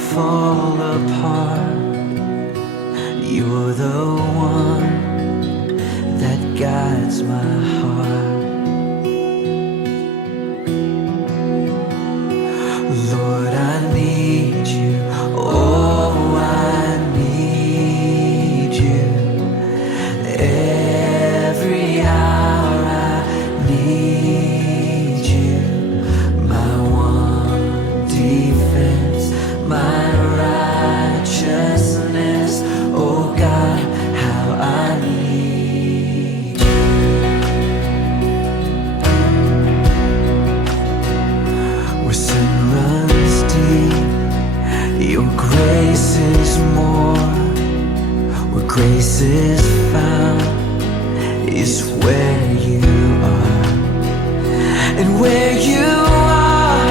fall apart, you're the one that guides my heart. Lord, I need you. Oh, I need you. Every hour I need you. My one defense, my righteousness. Oh God, how I need you. Where sin runs deep, your grace is more. Where grace is found is where you are. And where you are,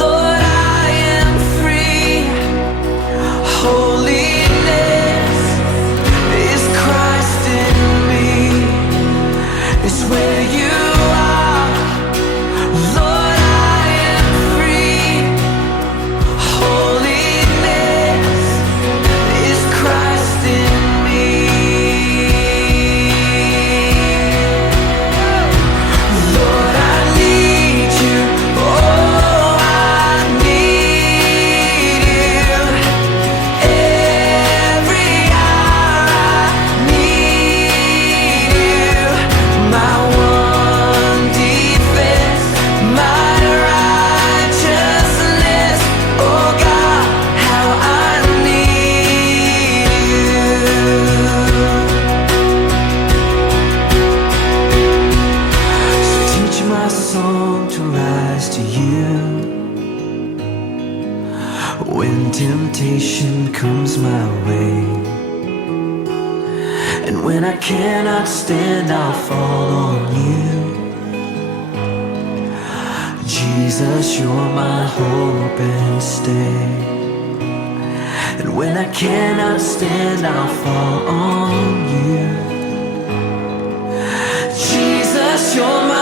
Lord, I am free. Holiness is Christ in me. It's where you are, Lord, I am free. Holiness is Christ in me. Lord, I need you. Oh, I need you. Every hour I need you. My one defense, my righteousness. Oh God, how I need you. So teach my song to rise to you. When temptation comes my way, and when I cannot stand, I'll fall on you. Jesus, you're my hope and stay. And when I cannot stand, I'll fall on you. Jesus, you're my